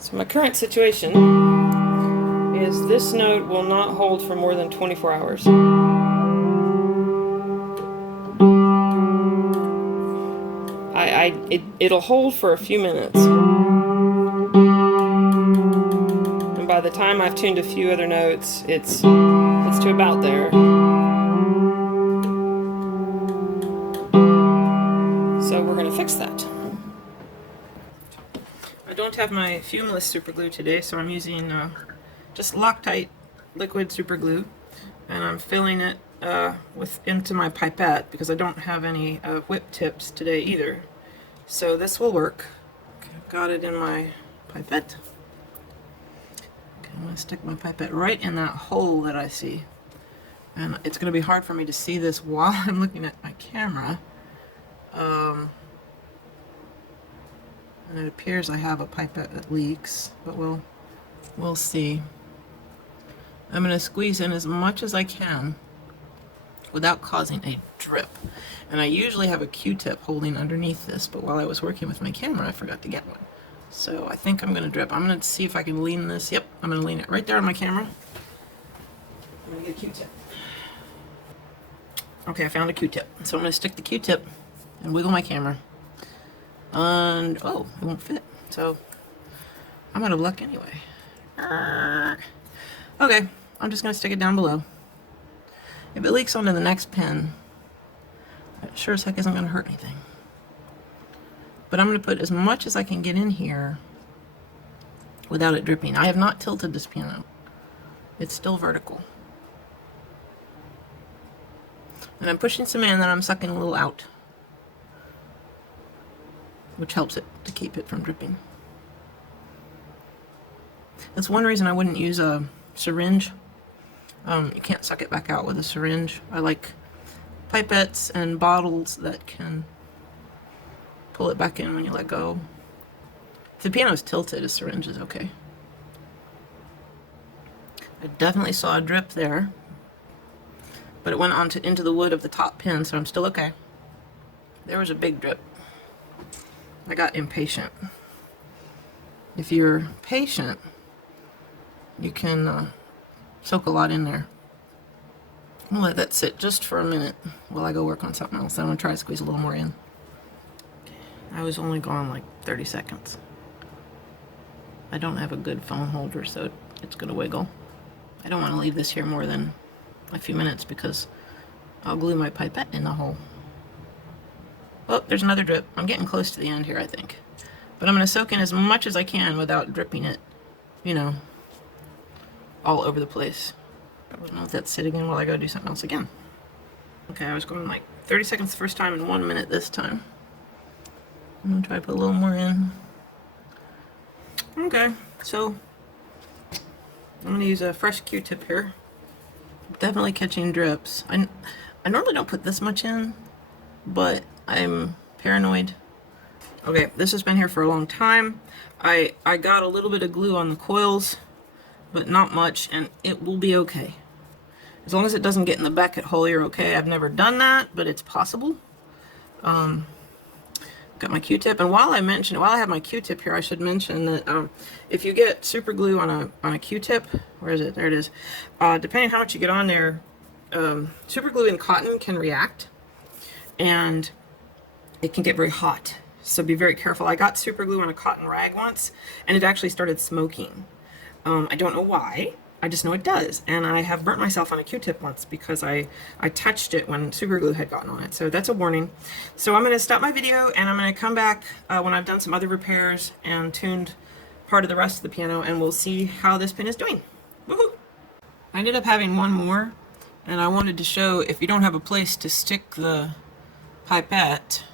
So my current situation is this note will not hold for more than 24 hours. It'll hold for a few minutes. And by the time I've tuned a few other notes, it's to about there. So we're gonna fix that. I don't have my fumeless super glue today, so I'm using just Loctite liquid super glue, and I'm filling it into my pipette because I don't have any whip tips today either. So this will work. Okay, I've got it in my pipette. Okay, I'm going to stick my pipette right in that hole that I see. And it's going to be hard for me to see this while I'm looking at my camera. And it appears I have a pipette that leaks, but we'll see. I'm going to squeeze in as much as I can without causing a drip. And I usually have a Q-tip holding underneath this, but while I was working with my camera, I forgot to get one. So I think I'm going to drip. I'm going to see if I can lean this. Yep, I'm going to lean it right there on my camera. I'm going to get a Q-tip. Okay, I found a Q-tip. So I'm going to stick the Q-tip and wiggle my camera. And, oh, it won't fit. So I'm out of luck anyway. Okay, I'm just going to stick it down below. If it leaks onto the next pin, it sure as heck isn't going to hurt anything. But I'm going to put as much as I can get in here without it dripping. I have not tilted this piano. It's still vertical. And I'm pushing some in, then I'm sucking a little out, which helps it to keep it from dripping. That's one reason I wouldn't use a syringe. You can't suck it back out with a syringe. I like pipettes and bottles that can pull it back in when you let go. If the piano is tilted, a syringe is okay. I definitely saw a drip there, but it went into the wood of the top pin, so I'm still okay. There was a big drip. I got impatient. If you're patient, you can soak a lot in there. I'll let that sit just for a minute while I go work on something else. I'm going to try to squeeze a little more in. I was only gone like 30 seconds. I don't have a good phone holder, so it's going to wiggle. I don't want to leave this here more than a few minutes because I'll glue my pipette in the hole. Oh, there's another drip. I'm getting close to the end here, I think. But I'm going to soak in as much as I can without dripping it, you know, all over the place. I don't know if that's sit again while I go do something else again. Okay, I was going like 30 seconds the first time and 1 minute this time. I'm going to try to put a little more in. Okay, so I'm going to use a fresh Q-tip here. Definitely catching drips. I normally don't put this much in, but I'm paranoid. Okay, this has been here for a long time. I got a little bit of glue on the coils, but not much, and it will be okay. As long as it doesn't get in the Beckett hole, you're okay. I've never done that, but it's possible. Got my Q-tip, and while I have my Q-tip here, I should mention that if you get super glue on a Q-tip, where is it? There it is. Depending on how much you get on there, super glue and cotton can react, and it can get very hot. So be very careful. I got super glue on a cotton rag once, and it actually started smoking. I don't know why. I just know it does. And I have burnt myself on a Q-tip once because I touched it when super glue had gotten on it. So that's a warning. So I'm going to stop my video and I'm going to come back when I've done some other repairs and tuned part of the rest of the piano, and we'll see how this pin is doing. Woohoo! I ended up having one more, and I wanted to show if you don't have a place to stick the pipette,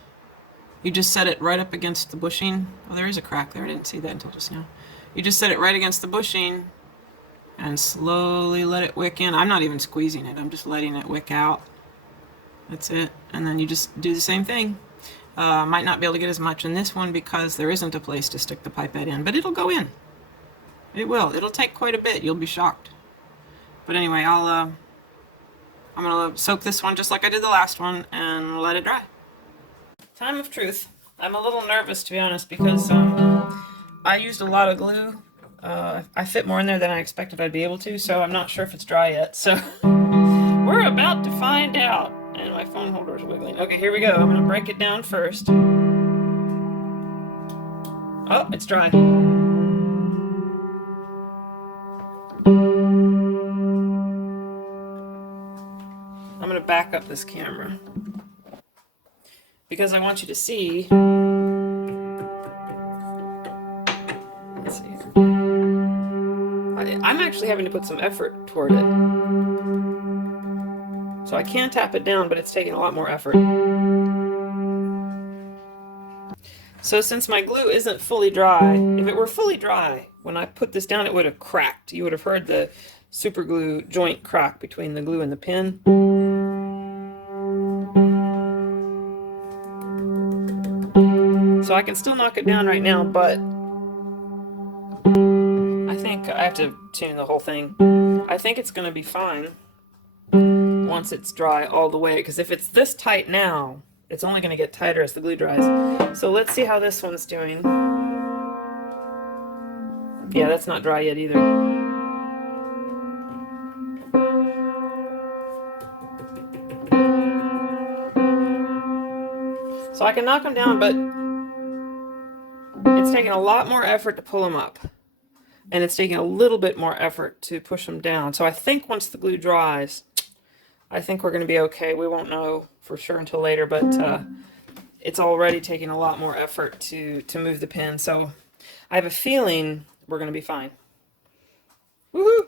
you just set it right up against the bushing. Oh, there is a crack there. I didn't see that until just now. You just set it right against the bushing and slowly let it wick in. I'm not even squeezing it. I'm just letting it wick out. That's it. And then you just do the same thing. Might not be able to get as much in this one because there isn't a place to stick the pipette in, but it'll go in. It will. It'll take quite a bit. You'll be shocked. But anyway, I'm gonna soak this one just like I did the last one and let it dry. Time of truth. I'm a little nervous, to be honest, because I used a lot of glue. I fit more in there than I expected I'd be able to, so I'm not sure if it's dry yet. So we're about to find out. And my phone holder is wiggling. Okay, here we go. I'm going to break it down first. Oh, it's dry. I'm going to back up this camera because I want you to see. Let's see. I'm actually having to put some effort toward it. So I can tap it down, but it's taking a lot more effort. So since my glue isn't fully dry, if it were fully dry, when I put this down, it would have cracked. You would have heard the super glue joint crack between the glue and the pin. So I can still knock it down right now, but I think I have to tune the whole thing. I think it's going to be fine once it's dry all the way, because if it's this tight now, it's only going to get tighter as the glue dries. So let's see how this one's doing. Yeah, that's not dry yet either. So I can knock them down, but it's taking a lot more effort to pull them up. And it's taking a little bit more effort to push them down. So I think once the glue dries, I think we're going to be okay. We won't know for sure until later, but it's already taking a lot more effort to move the pin. So I have a feeling we're going to be fine. Woohoo!